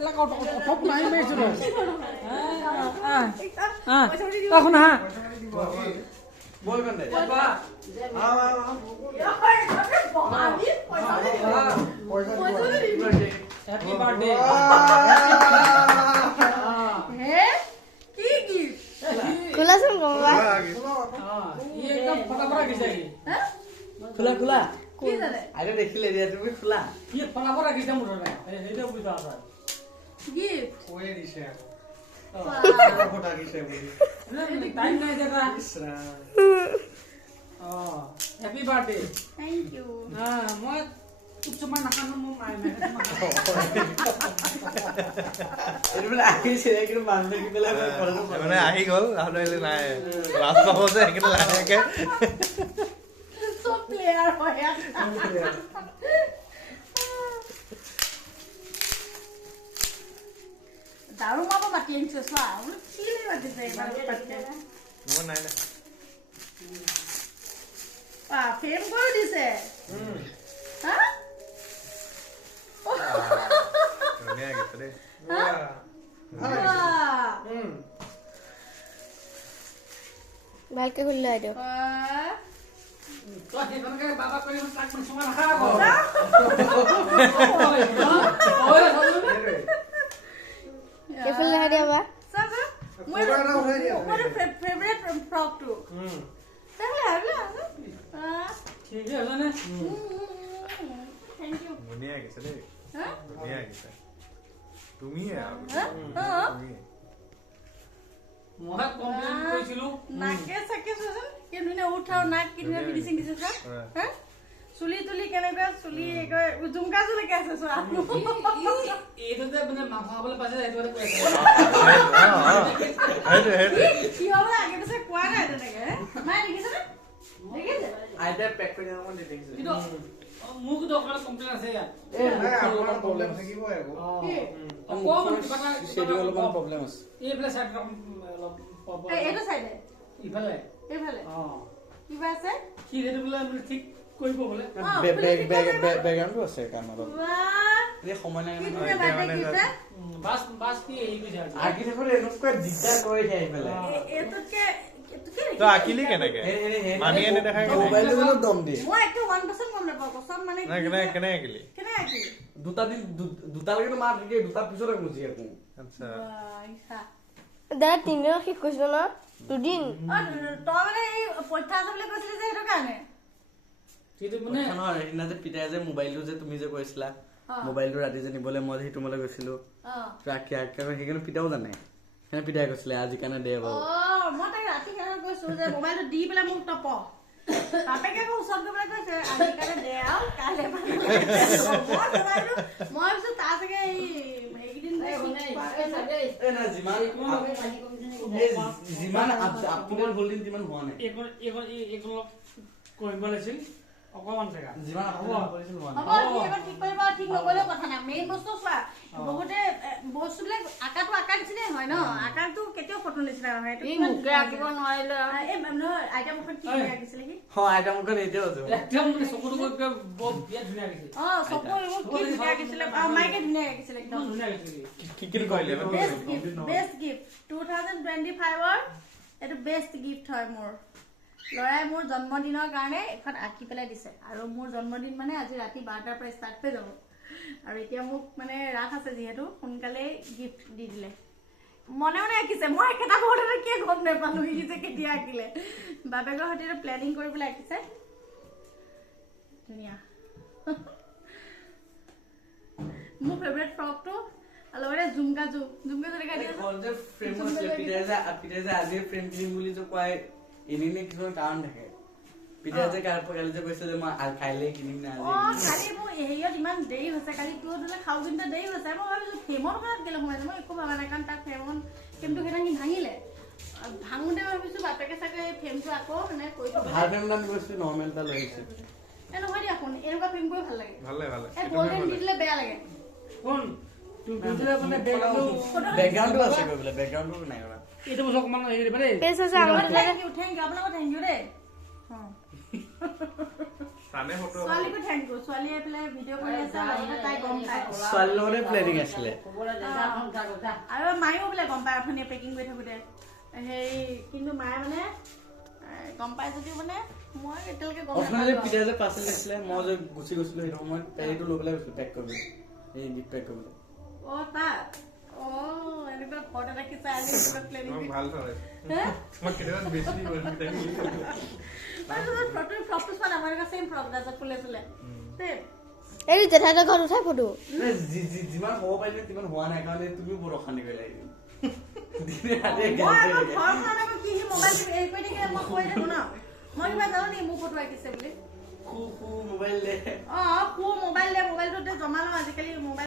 পেলা অটপ নাই মেছো না তখন হ্যাঁ বল কেন হ্যাপি বার্থডে खुलासन बाबा ये एकदम फटाफट खींचा है खुला खुला কি জানে আরে দেখিলে রে তুমি খুলা ये फटाफट खींचा मुझे में ये बुझा आता গিফট ওয়ে দিছে বাহ ফটা দিছে বলি है टाइम नहीं दे रहा ইসরা हैप्पी बर्थडे থ্যাংক ইউ हां मैं कुछ समय नखानो मु माय में এরপরে আহিছে একদম বান্ধে কি পেলা পড়ানো মানে আহি গল আহলে নাই লাস্ট পাবো যে এখানে লাগাকে সব প্লেয়ার হয় দারু মামা বাকি আনছো সা আমরা চিলে বাজে এবার পাচ্ছে মন নাই না ফেম করে দিছে হ্যাঁ দুনিয়া গেছে রে भाई के खुल लो तो ये बन के बाबा को ये ट्रक में सामान रखा को के खुल लो दिया बा सब मोर फेवरेट फ्रॉक टू তাহলে হলো ठीक है ना থ্যাংক ইউ দুনিয়া গেছে রে হ্যাঁ দুনিয়া গেছে তুমি তুমি মোহা কমপ্লেন কইছিল নাকে সাকে সুজন কেনে উঠাও নাক কিনে ফিনিশিং দিছে স্যার হ্যাঁ চুলি তুলি কেনেকা চুলি জুমকা জুলে কে আছে স্যার এইটোতে মানে মাথা বলে পাছে এইটোতে কৈছে হেটো হেটো কি হবে আগে পিছে কোৱা নাই তেনেকে মাই দেখিছে না দেখিছে আইতা পেক কৰি নাম দি দেখিছে কিন্তু মুখ দোকান কমপ্লেন আছে ইয়াত এ নাই আপোনাৰ প্ৰবলেম থাকিব আকৌ অকমান কিবা শেডিউল অলপমান প্ৰবলেম আছে এইফালে সাইড অলপ প্ৰবলেম এইটো চাইডে ইফালে এইফালে অ কিবা আছে কি ৰেটো বোলে আমি ঠিক কৰিব বোলে বেকগ্ৰাউণ্ডটো আছে কামৰ বাহ এই সময় নাই কি ধুনীয়া বাৰ্থডে গিফ্ট বাস বাস কি এই কৈছে আকি দেখো এনেকুৱা দিগদাৰ কৰি খাই পেলাই এটোকে তো আকিলি কেনেকে মামি এনে দেখাই মোবাইলটো কোনো দম দিয়ে মই একটু 1% গম নাপাওঁ কসম মানে না কেনে কেনে আকিলি কেনে আকি দুটা দিন দুটালৈকে মাৰ দিয়ে দুটা পিছতে গুচি আকো আচ্ছা दादा 3 दिन কি কইছিল না 2 দিন তই মানে এই পৰীক্ষা আছে বুলি কৈছিলি যে সেইটো কাৰণে কিন্তু মানে নহয় সেইদিনা যে পিতাই যে মোবাইলটো যে তুমি যে কৈছিলা মোবাইলটো ৰাতি যে নিবলৈ মই সেইটো তোমালৈ গৈছিলো ৰাখি সেইকাৰণে পিতাও জানে সেইকাৰণে পিতাই কৈছিলে আজি কাৰণে দে বাৰু মই তাই ৰাতি কেনে কৈছো যে মোবাইলটো দি পেলাই মোক টপ বাপেকে আকৌ ওচৰত গৈ পেলাই কৈছে আজি কাৰণে দে আৰু কাইলৈ মই ভাবিছো তাৰ চাগে এইকেইদিন যিমান আপোনাৰ হ'ল দিন যিমান হোৱা নাই এইখন কৰিব লাগিছিল অকমান জেগা যিমান আপোনাৰ কৰিছিল হোৱা নাই হ'ব এবাৰ ঠিক কৰিবা ঠিক নকৰিলেও কথা নাই মেইন বস্তু চোৱা বহুতে বস্তুবিলাক আকাৰটো আকাৰ নিচিনাই হয় ন আকাৰটো কেতিয়াও ফটো নিচিনা নহয় ই মুখে আঁকিব নোৱাৰিলে এই নহয় আইতা মুখত কি আঁকিছিলে কি আইতা মুখত এতিয়াও আছে একদম মানে চকুটো বৰ বিয়া ধুনীয়া লাগিছিল চকু এইবোৰ কি ধুনীয়া আঁকিছিলে মাইকে ধুনীয়া আঁকিছিলে একদম ধুনীয়া লাগিছিল কি কৰিলে বেষ্ট গিফ্ট 2025 এইটো বেষ্ট গিফ্ট হয় মোৰ লৰাই মোৰ জন্মদিনৰ কাৰণে এখন আঁকি পেলাই দিছে আৰু মোৰ জন্মদিন মানে আজি ৰাতি 12টাৰ পৰা ষ্টাৰ্ট হৈ যাব আৰু এতিয়া মোক মানে ৰাখ আছে যিহেতু সোনকালে গিফ্ট দি দিলে মনে মনে আঁকিছে মই একেটা ঘৰতে কি গম নাপালো সি যে কেতিয়া আঁকিলে বাপেকৰ সৈতে প্লেনিং কৰি পেলাই আঁকিছে ধুনীয়া মোৰ ফেভৰেট ফ্ৰকটো অলপতে জুমকাজু দেখাই দিয়া যে ফ্ৰেম আছে পিতাই যে আজি ফ্ৰেম কিনিম বুলি যে কয় এনে কিছুমান কাৰণ থাকে পিতাই যে কালি যে কৈছে যে মই কাইলৈ কিনিম না কালি মোৰ হেৰিয়ত ইমান দেৰি হৈছে কালি তোৰ দিলে খাওঁ কিন্তু দেৰি হৈছে মই ভাবিছো ফ্ৰেমৰ ঘৰত গেলে সোমাইছে মই একো ভাবা নাই কাৰণ তাত ফ্ৰেমটো সেইদিনা ভাঙিলে ভাঙোতে ভাবিছো বাপেকে চাগে ফ্ৰেমটো আকৌ মানে কৈ ভাল ফ্ৰেম দাম কৈছে নৰ্মেল এটা লৈ আহিছে নহয় দিয়া কোন এনেকুৱা ফ্ৰেম কৰি ভাল লাগে ভালে এই গল্ডেন দি দিলে বেয়া লাগে কোন তুই বুঝলে মানে বেকগ্ৰাউণ্ডটো আছে গৈ বোলে বেকগ্ৰাউণ্ডটো নাই কৰা এইটো বছৰ অকমান হেৰি দিবা দেই পেছ আছে আমাৰ থেংক ইউ আপোনালোকৰ থেংক ইউ দেই চানে ফটো ছোৱালীকো থেংক ইউ ছোৱালীয়ে এইফালে ভিডিঅ' কৰি আছে লগতে তাই গম পায় ছোৱালীৰ লগতে প্লেনিং আছিলে আৰু মায়েও বোলে গম পায় অথনি পেকিং কৰি থাকোঁতে হেৰি কিন্তু মায়ে মানে গম পাই যদিও মানে মই এতিয়ালৈকে গম অথনি যে নাপালোঁ পিতাই যে পাৰ্চেল দিছিলে মই যে গুচি গৈছিলো সেইটো সময়ত পেৰীটো লৈ পেলাই গৈছিলো পেক কৰিবলৈ এই গিফ্ট পেক কৰিবলৈ অ' তাত এনেকুৱা ফটো ৰাখিছে আজি কিবা প্লেনিং ভাল চলে হে মই কেতিয়াবা বেছি দিম ফটো ফ্ৰকটো চোৱা আমাৰ কাছে চেম ফ্ৰক আছে ফুলে ফুলে চেম এই জেঠাইহঁতৰ ঘৰত উঠাই ফটো যিমান হ'ব পাৰিলে তিমান হোৱা নাই কাৰণে তুমিও বৰ অশান্তি কৰিলা মই আকৌ ঘৰখনত আকৌ কি সি মোবাইল এই কৰি থাকিলে মই কৈ থাকো ন মই কিবা জানো নি মোৰ ফটো ৰাখিছে বুলি মোবাইল দে মোবাইলটো জমা লওঁ আজিকালি মোবাইল